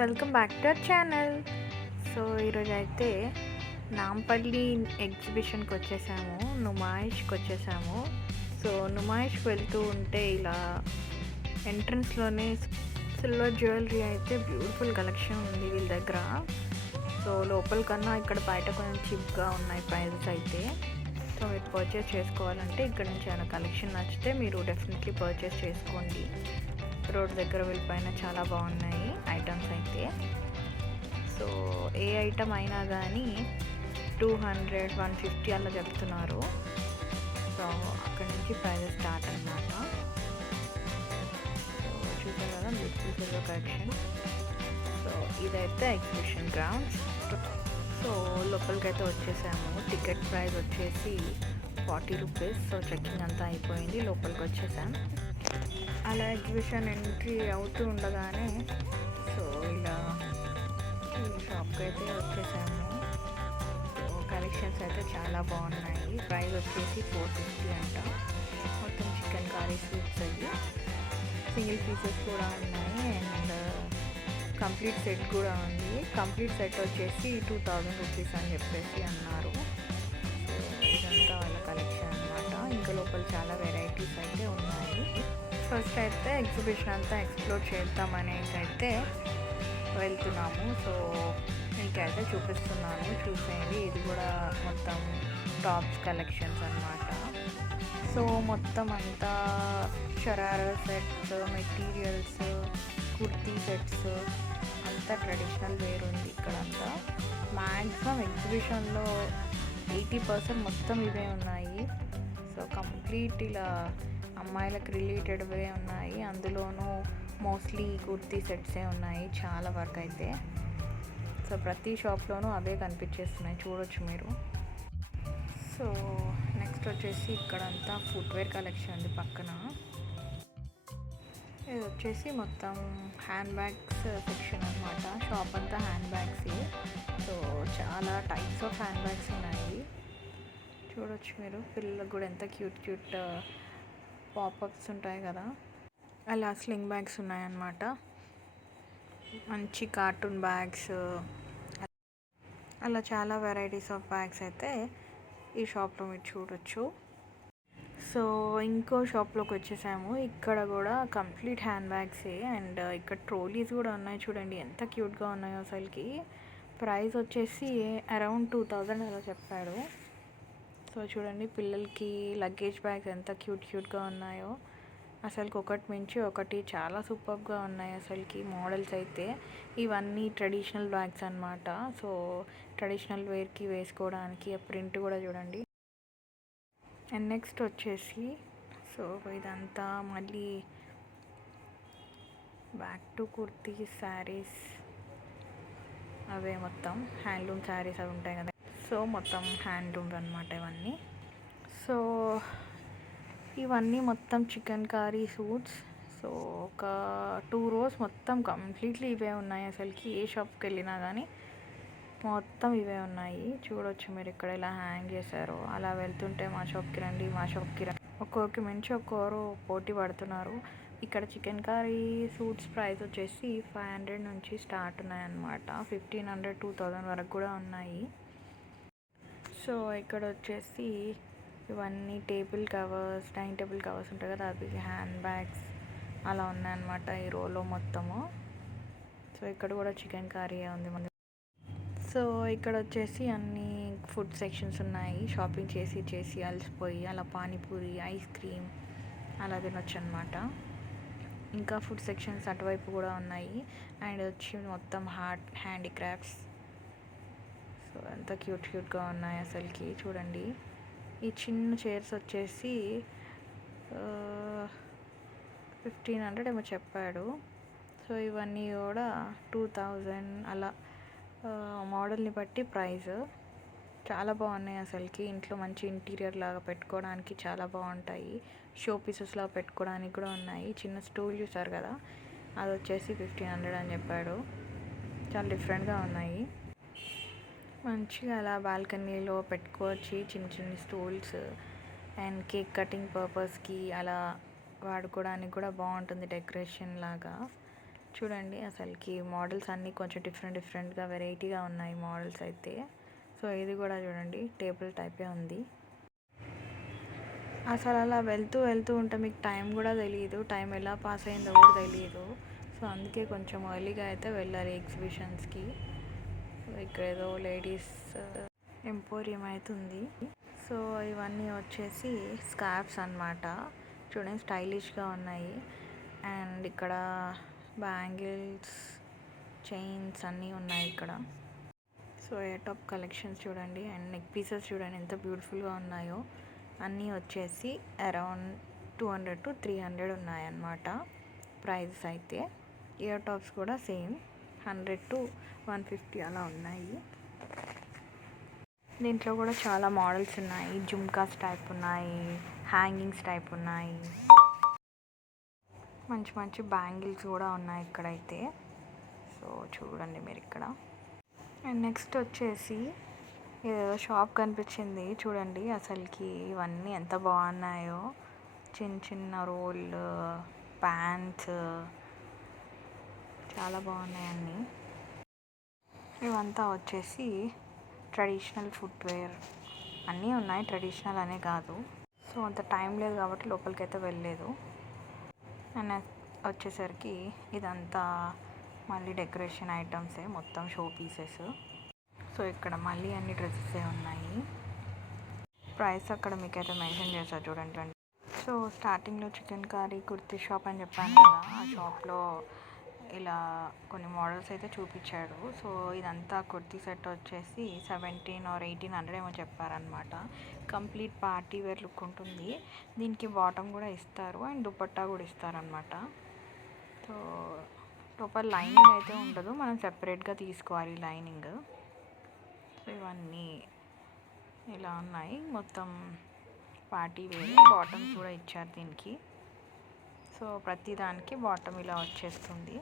Welcome back to our channel. So ఈరోజు అయితే నాంపల్లి ఎగ్జిబిషన్కి వచ్చేసాము, నుమాయిష్కి వచ్చేసాము. సో నుమాయిష్కి వెళ్తూ ఉంటే ఇలా ఎంట్రన్స్లోనే సిల్వర్ జ్యువెలరీ అయితే బ్యూటిఫుల్ కలెక్షన్ ఉంది వీళ్ళ దగ్గర. సో లోపల కన్నా ఇక్కడ బయట కొంచెం చీప్గా ఉన్నాయి ప్రైజెస్ అయితే. సో మీరు పర్చేస్ చేసుకోవాలంటే ఇక్కడ నుంచి ఏమైనా కలెక్షన్ నచ్చితే మీరు డెఫినెట్లీ పర్చేస్ చేసుకోండి. రోడ్ దగ్గర వెళ్ళిపోయిన చాలా బాగున్నాయి ఐటమ్స్ అయితే. సో ఏ ఐటమ్ అయినా కానీ 200, 150 అలా చెప్తున్నారు. సో అక్కడి నుంచి ప్రైజెస్ స్టార్ట్ అన్నమాట. సో చూసారు కదా బ్యూటిఫుల్ సిల్వర్ కలెక్షన్. సో ఇదైతే ఎగ్జిబిషన్ గ్రౌండ్స్. సో లోపలికైతే వచ్చేసాము. టికెట్ ప్రైస్ వచ్చేసి 40 రూపీస్. సో చెక్కింగ్ అంతా అయిపోయింది, లోపలికి వచ్చేసాం. అలా ఎగ్జిబిషన్ ఎంట్రీ అవుతూ ఉండగానే సో ఇలా ఈ షాప్కి అయితే వచ్చేసాము. సో కలెక్షన్స్ అయితే చాలా బాగున్నాయి. ప్రైస్ వచ్చేసి 450 అంట. మొత్తం చికెన్ కర్రీ సూప్స్ అవి సింగిల్ పీసెస్ కూడా ఉన్నాయి అండ్ కంప్లీట్ సెట్ కూడా ఉంది. కంప్లీట్ సెట్ వచ్చేసి 2000 రూపీస్ అని చెప్పేసి అన్నారు. సో ఇదంతా వాళ్ళ కలెక్షన్ అన్నమాట. ఇంకా లోపల చాలా వెరైటీస్ అయితే ఉన్నాయి. ఫస్ట్ అయితే ఎగ్జిబిషన్ అంతా ఎక్స్ప్లోర్ చేద్దామనేసి అయితే వెళ్తున్నాము. సో మీకైతే చూపిస్తున్నాను, చూసేయండి. ఇది కూడా మొత్తం టాప్స్ కలెక్షన్స్ అన్నమాట. సో మొత్తం అంతా sharara sets, materials, kurti sets అంతా ట్రెడిషనల్ వేర్ ఉంది ఇక్కడంతా. మ్యాక్సిమం ఎగ్జిబిషన్లో 80% మొత్తం ఇవే ఉన్నాయి. సో కంప్లీట్ ఇలా అమ్మాయిలకు రిలేటెడ్వే ఉన్నాయి. అందులోనూ మోస్ట్లీ కుర్తీ సెట్సే ఉన్నాయి చాలా వరకు అయితే. సో ప్రతి షాప్లోనూ అవే కనిపించేస్తున్నాయి, చూడొచ్చు మీరు. సో నెక్స్ట్ వచ్చేసి ఇక్కడంతా ఫుట్వేర్ కలెక్షన్ ఉంది పక్కన. ఇది వచ్చేసి మొత్తం హ్యాండ్ బ్యాగ్స్ సెక్షన్ అనమాట. షాప్ అంతా హ్యాండ్ బ్యాగ్సే. సో చాలా టైప్స్ ఆఫ్ హ్యాండ్ బ్యాగ్స్ ఉన్నాయి, చూడొచ్చు మీరు. పిల్లలకు కూడా ఎంత క్యూట్ క్యూట్ పాపప్స్ ఉంటాయి కదా, అలా స్లింగ్ బ్యాగ్స్ ఉన్నాయన్నమాట. మంచి కార్టూన్ బ్యాగ్స్, అలా చాలా వెరైటీస్ ఆఫ్ బ్యాగ్స్ అయితే ఈ షాప్లో మీరు చూడొచ్చు. సో ఇంకో షాప్లోకి వచ్చేసాము. ఇక్కడ కూడా కంప్లీట్ హ్యాండ్ బ్యాగ్సే అండ్ ఇక్కడ ట్రోలీస్ కూడా ఉన్నాయి. చూడండి ఎంత క్యూట్గా ఉన్నాయో అసలుకి. ప్రైస్ వచ్చేసి అరౌండ్ 2000 అలా చెప్పాడు. సో చూడండి పిల్లలకి లగేజ్ బ్యాగ్స్ ఎంత క్యూట్గా ఉన్నాయో. అసలుకి ఒకటి మించి ఒకటి చాలా సూపర్గా ఉన్నాయి అసలుకి మోడల్స్ అయితే. ఇవన్నీ ట్రెడిషనల్ బ్యాగ్స్ అన్నమాట. సో ట్రెడిషనల్ వేర్కి వేసుకోవడానికి ఆ ప్రింట్ కూడా చూడండి. అండ్ నెక్స్ట్ వచ్చేసి సో ఇదంతా మళ్ళీ బ్యాక్ టు కుర్తీ శారీస్, అవే మొత్తం హ్యాండ్లూమ్ శారీస్ అవి ఉంటాయి కదా. సో మొత్తం హ్యాండ్లూమ్స్ అనమాట ఇవన్నీ. సో ఇవన్నీ మొత్తం చికెన్ కర్రీ సూట్స్. సో ఒక 2 rows మొత్తం కంప్లీట్లీ ఇవే ఉన్నాయి అసలుకి. ఏ షాప్కి వెళ్ళినా కానీ మొత్తం ఇవే ఉన్నాయి, చూడొచ్చు మీరు. ఇక్కడ ఇలా హ్యాంగ్ చేశారు. అలా వెళ్తుంటే మా షాప్కి రండి, మా షాప్కి రండి, ఒక్కొక్కరికి మించి ఒక్కొక్కరు పోటీ పడుతున్నారు. ఇక్కడ చికెన్ కర్రీ సూట్స్ ప్రైస్ వచ్చేసి 500 నుంచి స్టార్ట్ ఉన్నాయన్నమాట. 1500, 2000 వరకు కూడా ఉన్నాయి. సో ఇక్కడ వచ్చేసి ఇవన్నీ table covers, dining table covers ఉంటాయి కదా, అవి హ్యాండ్ బ్యాగ్స్ అలా ఉన్నాయన్నమాట ఈ రోలో మొత్తము. సో ఇక్కడ కూడా చికెన్ కర్రీ ఉంది మన. సో ఇక్కడ వచ్చేసి అన్ని ఫుడ్ సెక్షన్స్ ఉన్నాయి. షాపింగ్ చేసి చేసి అలసిపోయి అలా పానీపూరి, ఐస్ క్రీమ్ అలా తినొచ్చు అనమాట. ఇంకా ఫుడ్ సెక్షన్స్ అటువైపు కూడా ఉన్నాయి. అండ్ వచ్చి మొత్తం హ్యాండీక్రాఫ్ట్స్. సో ఎంత క్యూట్గా ఉన్నాయి అసలుకి, చూడండి. ఈ చిన్న చైర్స్ వచ్చేసి 1500 ఏమో చెప్పాడు. సో ఇవన్నీ కూడా 2000 అలా మోడల్ని బట్టి ప్రైస్. చాలా బాగున్నాయి అసలుకి. ఇంట్లో మంచి ఇంటీరియర్ లాగా పెట్టుకోవడానికి చాలా బాగుంటాయి. షో పీసెస్లా పెట్టుకోవడానికి కూడా ఉన్నాయి. చిన్న స్టూల్ చూసారు కదా, అది వచ్చేసి 1500 అని చెప్పాడు. చాలా డిఫరెంట్గా ఉన్నాయి. మంచిగా అలా బాల్కనీలో పెట్టుకోవచ్చు చిన్న చిన్న స్టూల్స్. అండ్ కేక్ కటింగ్ పర్పస్కి అలా వాడుకోవడానికి కూడా బాగుంటుంది, డెకరేషన్ లాగా. చూడండి అసలుకి మోడల్స్ అన్నీ కొంచెం డిఫరెంట్గా వెరైటీగా ఉన్నాయి మోడల్స్ అయితే. సో ఇది కూడా చూడండి టేబుల్ టైపే ఉంది. అసలు అలా వెళ్తూ ఉంటే మీకు టైం కూడా తెలియదు, టైం ఎలా పాస్ అయిందో కూడా తెలియదు. సో అందుకే కొంచెం ఎర్లీగా అయితే వెళ్ళాలి ఎగ్జిబిషన్స్కి. ఇక్కడ ఏదో లేడీస్ ఎంపోరియం అవుతుంది. సో ఇవన్నీ వచ్చేసి స్కార్ఫ్స్ అన్నమాట. చూడండి స్టైలిష్గా ఉన్నాయి. అండ్ ఇక్కడ బ్యాంగిల్స్, చైన్స్ అన్నీ ఉన్నాయి ఇక్కడ. సో ఎయిర్ టాప్ కలెక్షన్స్ చూడండి. అండ్ నెక్ పీసెస్ చూడండి ఎంత బ్యూటిఫుల్గా ఉన్నాయో. అన్నీ వచ్చేసి అరౌండ్ 200 to 300 ఉన్నాయన్నమాట ప్రైజెస్ అయితే. ఇయర్ టాప్స్ కూడా సేమ్ 100 to 150 అలా ఉన్నాయి. దీంట్లో కూడా చాలా మోడల్స్ ఉన్నాయి. జుమ్కాస్ టైప్ ఉన్నాయి, హ్యాంగింగ్స్ టైప్ ఉన్నాయి, మంచి బ్యాంగిల్స్ కూడా ఉన్నాయి ఇక్కడైతే. సో చూడండి మీరు ఇక్కడ. అండ్ నెక్స్ట్ వచ్చేసి ఏదో షాప్ కనిపించింది చూడండి. అసలుకి ఇవన్నీ ఎంత బాగున్నాయో. చిన్న రోల్ ప్యాంట్స్ చాలా బాగున్నాయి అన్నీ. ఇవంతా వచ్చేసి ట్రెడిషనల్ ఫుట్వేర్ అన్నీ ఉన్నాయి. ట్రెడిషనల్ అనే కాదు. సో అంత టైం లేదు కాబట్టి లోపలికి అయితే వెళ్ళలేదు. అండ్ వచ్చేసరికి ఇదంతా మళ్ళీ డెకరేషన్ ఐటమ్సే, మొత్తం షో పీసెస్. సో ఇక్కడ మళ్ళీ అన్ని డ్రెస్సెసే ఉన్నాయి. ప్రైస్ అక్కడ మీకైతే మెన్షన్ చేస్తారు చూడండి. సో స్టార్టింగ్లో చికెన్ కర్రీ కుర్తీ షాప్ అని చెప్పాను కదా, ఆ షాప్లో ఇలా కొన్ని మోడల్స్ అయితే చూపించాడు. సో ఇదంతా కుర్తీ సెట్ వచ్చేసి 17 or 1800 ఏమో చెప్పారనమాట. కంప్లీట్ పార్టీ వేర్ లుక్ ఉంటుంది. దీనికి బాటమ్ కూడా ఇస్తారు అండ్ దుపట్టా కూడా ఇస్తారనమాట. సో లోపల లైనింగ్ అయితే ఉండదు, మనం సెపరేట్గా తీసుకోవాలి లైనింగ్. సో ఇవన్నీ ఇలా ఉన్నాయి. మొత్తం పార్టీ వేర్. బాటమ్స్ కూడా ఇచ్చారు దీనికి. సో ప్రతి దానికి బాటమ్ ఇలా వచ్చేస్తుంది.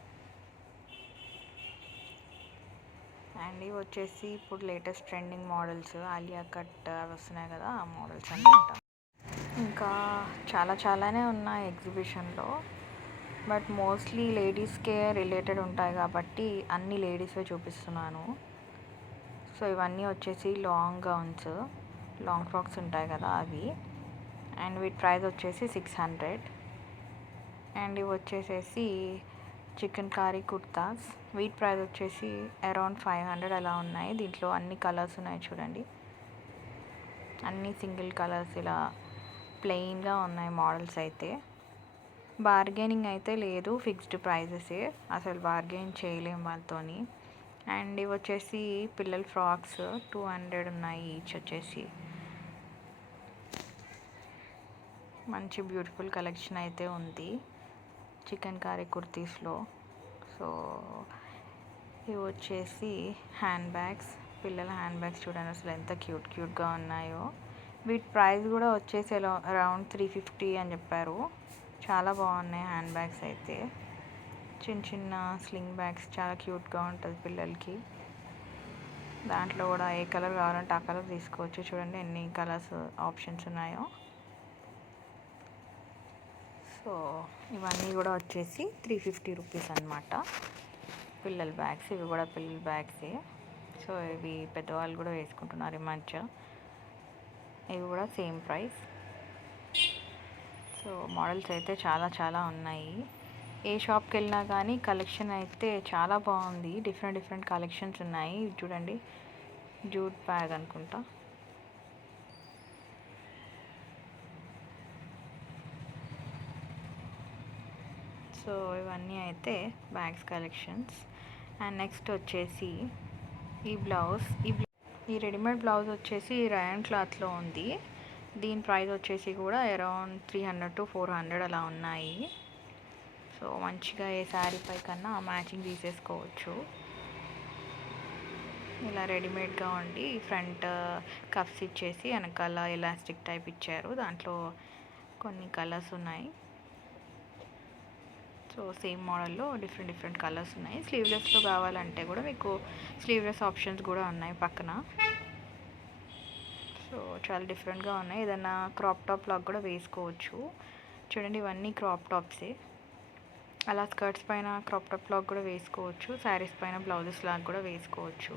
అండ్ ఇవి వచ్చేసి ఇప్పుడు latest trending models, Alia cut అవి వస్తున్నాయి కదా, ఆ మోడల్స్ అన్నమాట. ఇంకా చాలానే ఉన్నాయి ఎగ్జిబిషన్లో. బట్ మోస్ట్లీ లేడీస్కే రిలేటెడ్ ఉంటాయి కాబట్టి అన్ని లేడీస్వే చూపిస్తున్నాను. సో ఇవన్నీ వచ్చేసి లాంగ్ గౌన్స్, లాంగ్ ఫ్రాక్స్ ఉంటాయి కదా అవి. అండ్ వీటి ప్రైస్ వచ్చేసి 600. అండ్ ఇవి వచ్చేసేసి చికెన్ కర్రీ కుర్తాస్. వీటి ప్రైస్ వచ్చేసి అరౌండ్ 500 అలా ఉన్నాయి. దీంట్లో అన్ని కలర్స్ ఉన్నాయి చూడండి. అన్ని సింగిల్ కలర్స్ ఇలా ప్లెయిన్గా ఉన్నాయి మోడల్స్ అయితే. బార్గెనింగ్ అయితే లేదు, ఫిక్స్డ్ ప్రైజెసే, అసలు బార్గెన్ చేయలేం వాళ్ళతోని. అండ్ ఇవి వచ్చేసి పిల్లల ఫ్రాక్స్ 200 ఉన్నాయి ఈచ్ వచ్చేసి. మంచి బ్యూటిఫుల్ కలెక్షన్ అయితే ఉంది చికెన్ కర్రీ కుర్తీస్లో. సో ఇవి వచ్చేసి హ్యాండ్ బ్యాగ్స్, పిల్లల హ్యాండ్ బ్యాగ్స్ చూడండి అసలు ఎంత క్యూట్గా ఉన్నాయో. వీటి ప్రైస్ కూడా వచ్చేసి అరౌండ్ 350 అని చెప్పారు. చాలా బాగున్నాయి హ్యాండ్ బ్యాగ్స్ అయితే. చిన్న స్లింగ్ బ్యాగ్స్ చాలా క్యూట్గా ఉంటుంది పిల్లలకి. దాంట్లో కూడా ఏ కలర్ కావాలంటే ఆ కలర్ తీసుకోవచ్చు. చూడండి ఎన్ని కలర్స్ ఆప్షన్స్ ఉన్నాయో. సో ఇవన్నీ కూడా వచ్చేసి 350 రూపీస్ అనమాట పిల్లల బ్యాగ్స్. ఇవి కూడా పిల్లల బ్యాగ్సే. సో ఇవి పెద్దవాళ్ళు కూడా వేసుకుంటున్నారు ఈ మధ్య. ఇవి కూడా సేమ్ ప్రైస్. సో మోడల్స్ అయితే చాలా ఉన్నాయి. ఏ షాప్కి వెళ్ళినా కానీ కలెక్షన్ అయితే చాలా బాగుంది. డిఫరెంట్ కలెక్షన్స్ ఉన్నాయి. చూడండి జూట్ బ్యాగ్ అనుకుంటా. సో ఇవన్నీ అయితే బ్యాగ్స్ కలెక్షన్స్. అండ్ నెక్స్ట్ వచ్చేసి ఈ రెడీమేడ్ బ్లౌజ్ వచ్చేసి రయాన్ క్లాత్లో ఉంది. దీని ప్రైస్ వచ్చేసి కూడా అరౌండ్ 300 to 400 అలా ఉన్నాయి. సో మంచిగా ఏ శారీ పై కన్నా మ్యాచింగ్ తీసేసుకోవచ్చు. ఇలా రెడీమేడ్గా ఉండి ఫ్రంట్ కప్స్ ఇచ్చేసి వెనకాల ఎలాస్టిక్ టైప్ ఇచ్చారు. దాంట్లో కొన్ని కలర్స్ ఉన్నాయి. సో సేమ్ మోడల్లో డిఫరెంట్ కలర్స్ ఉన్నాయి. స్లీవ్లెస్లో కావాలంటే కూడా మీకు స్లీవ్లెస్ ఆప్షన్స్ కూడా ఉన్నాయి పక్కన. సో చాలా డిఫరెంట్గా ఉన్నాయి. ఏదైనా క్రాప్ టాప్ లాగా కూడా వేసుకోవచ్చు. చూడండి ఇవన్నీ క్రాప్ టాప్సే. అలా స్కర్ట్స్ పైన క్రాప్ టాప్ లాగా కూడా వేసుకోవచ్చు, శారీస్ పైన బ్లౌజెస్ లాగా కూడా వేసుకోవచ్చు.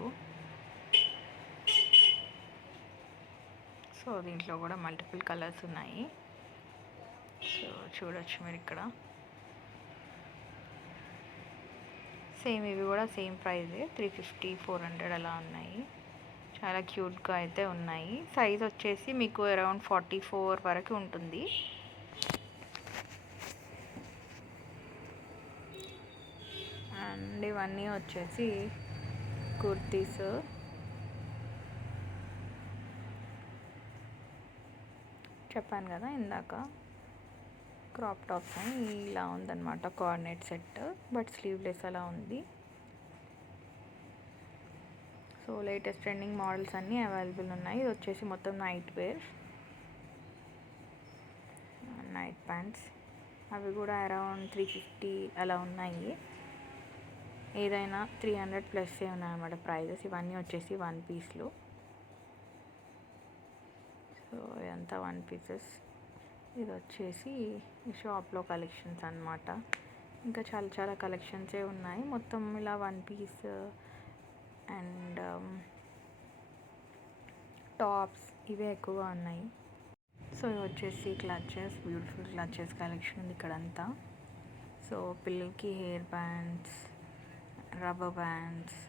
సో దీంట్లో కూడా మల్టిపుల్ కలర్స్ ఉన్నాయి. సో చూడొచ్చు మీరు ఇక్కడ. సేమ్ ఇవి కూడా సేమ్ ప్రైజే, 350 400 అలా ఉన్నాయి. చాలా క్యూట్గా అయితే ఉన్నాయి. సైజ్ వచ్చేసి మీకు అరౌండ్ 44 వరకు ఉంటుంది. అండ్ ఇవన్నీ వచ్చేసి కుర్తీస్. చెప్పాను కదా ఇందాక క్రాప్ టాప్స్ అని, ఇలా ఉందన్నమాట కోఆర్డినేట్ సెట్, బట్ స్లీవ్లెస్ అలా ఉంది. సో లేటెస్ట్ ట్రెండింగ్ మోడల్స్ అన్నీ అవైలబుల్ ఉన్నాయి. ఇది వచ్చేసి మొత్తం నైట్ వేర్, నైట్ ప్యాంట్స్. అవి కూడా అరౌండ్ 350 అలా ఉన్నాయి. ఏదైనా 300 ప్లస్ ఉన్నాయన్నమాట ప్రైజెస్. ఇవన్నీ వచ్చేసి 1 పీస్లు. సో ఇదంతా 1 పీసెస్. ఇది వచ్చేసి ఈ షాప్లో కలెక్షన్స్ అన్నమాట. ఇంకా చాలా చాలా కలెక్షన్సే ఉన్నాయి. మొత్తం ఇలా 1 పీస్ అండ్ టాప్స్ ఇవే ఎక్కువగా ఉన్నాయి. సో ఇవి వచ్చేసి క్లచెస్, బ్యూటిఫుల్ క్లచెస్ కలెక్షన్ ఉంది ఇక్కడంతా. సో పిల్లలకి హెయిర్ బ్యాండ్స్, రబ్బర్ బ్యాండ్స్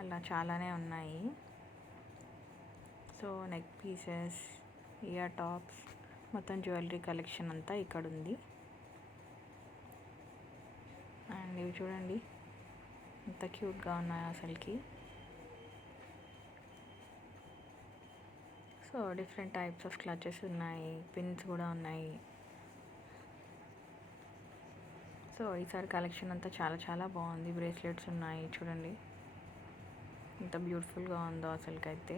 అలా చాలానే ఉన్నాయి. So neck pieces, ear tops, మొత్తం జ్యువెలరీ కలెక్షన్ అంతా ఇక్కడ ఉంది. అండ్ ఇవి చూడండి ఎంత క్యూట్గా ఉన్నాయి అసలుకి. So different types of clutches ఉన్నాయి, పిన్స్ కూడా ఉన్నాయి. సో ఈసారి కలెక్షన్ అంతా చాలా చాలా బాగుంది. బ్రేస్లెట్స్ ఉన్నాయి చూడండి ఎంత బ్యూటిఫుల్గా ఉందో అసలుకైతే.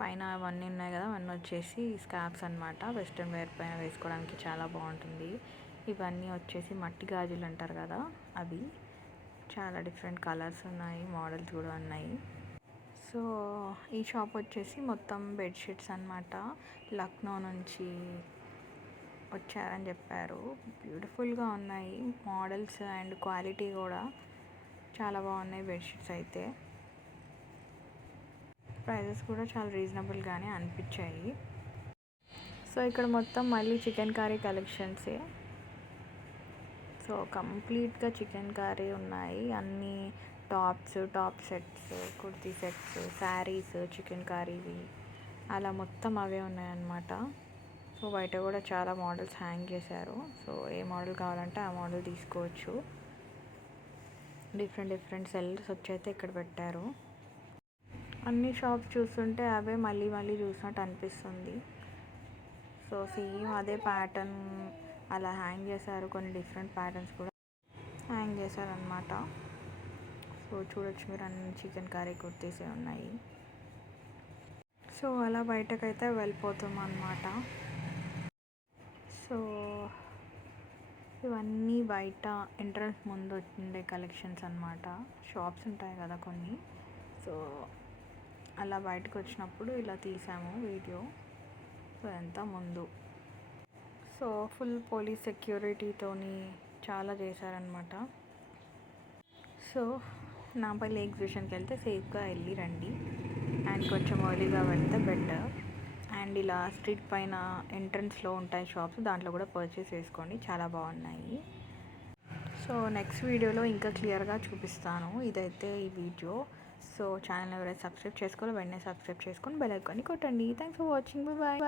పైన అవన్నీ ఉన్నాయి కదా, అవన్నీ వచ్చేసి స్కార్ఫ్స్ అనమాట. వెస్ట్రన్ వేర్ పైన వేసుకోవడానికి చాలా బాగుంటుంది. ఇవన్నీ వచ్చేసి మట్టి గాజులు అంటారు కదా, అవి. చాలా డిఫరెంట్ కలర్స్ ఉన్నాయి, మోడల్స్ కూడా ఉన్నాయి. సో ఈ షాప్ వచ్చేసి మొత్తం బెడ్షీట్స్ అనమాట. లక్నో నుంచి వచ్చారని చెప్పారు. బ్యూటిఫుల్గా ఉన్నాయి మోడల్స్ అండ్ క్వాలిటీ కూడా చాలా బాగున్నాయి బెడ్షీట్స్ అయితే. ప్రైజెస్ కూడా చాలా రీజనబుల్గానే అనిపించాయి. సో ఇక్కడ మొత్తం మళ్ళీ చికెన్ కర్రీ కలెక్షన్సే. సో కంప్లీట్గా చికెన్ కర్రీ ఉన్నాయి. అన్నీ tops, top sets, kurti sets, saris, చికెన్ కర్రీవి అలా మొత్తం అవే ఉన్నాయన్నమాట. సో బయట కూడా చాలా మోడల్స్ హ్యాంగ్ చేశారు. సో ఏ మోడల్ కావాలంటే ఆ మోడల్ తీసుకోవచ్చు. డిఫరెంట్ డిఫరెంట్ సెల్లర్స్ వచ్చైతే ఇక్కడ పెట్టారు. అన్ని షాప్స్ చూస్తుంటే అవే మళ్ళీ మళ్ళీ చూసినట్టు అనిపిస్తుంది. సో సేమ్ అదే ప్యాటర్న్ అలా హ్యాంగ్ చేశారు. కొన్ని డిఫరెంట్ ప్యాటర్న్స్ కూడా హ్యాంగ్ చేశారనమాట. సో చూడొచ్చు మీరు, అన్ని చికెన్ కర్రీ కుర్తీసే ఉన్నాయి. సో అలా బయటకైతే వెళ్ళిపోతాం అన్నమాట. సో ఇవన్నీ బయట ఎంట్రన్స్ ముందు ఉండే కలెక్షన్స్ అన్నమాట. షాప్స్ ఉంటాయి కదా కొన్ని, సో అలా బయటకు వచ్చినప్పుడు ఇలా తీసాము వీడియో. సో ఎంత ముందు. సో ఫుల్ పోలీస్ సెక్యూరిటీతోని చాలా చేశారనమాట. సో నాంపల్లి ఎగ్జిబిషన్కి వెళ్తే సేఫ్గా వెళ్ళి రండి, అండ్ కొంచెం ఎర్లీగా వెళ్తే బెటర్. అండ్ ఇలా స్ట్రీట్ పైన ఎంట్రన్స్లో ఉంటాయి షాప్స్, దాంట్లో కూడా పర్చేస్ చేసుకోండి, చాలా బాగున్నాయి. సో నెక్స్ట్ వీడియోలో ఇంకా క్లియర్గా చూపిస్తాను. ఇదైతే ఈ వీడియో. సో ఛానల్ ఎవరైతే సబ్స్క్రైబ్ చేసుకోవాలో వెంటనే సబ్స్క్రైబ్ చేసుకొని బెల్ ఐకాన్ని కొట్టండి. Thanks for watching. Bye bye.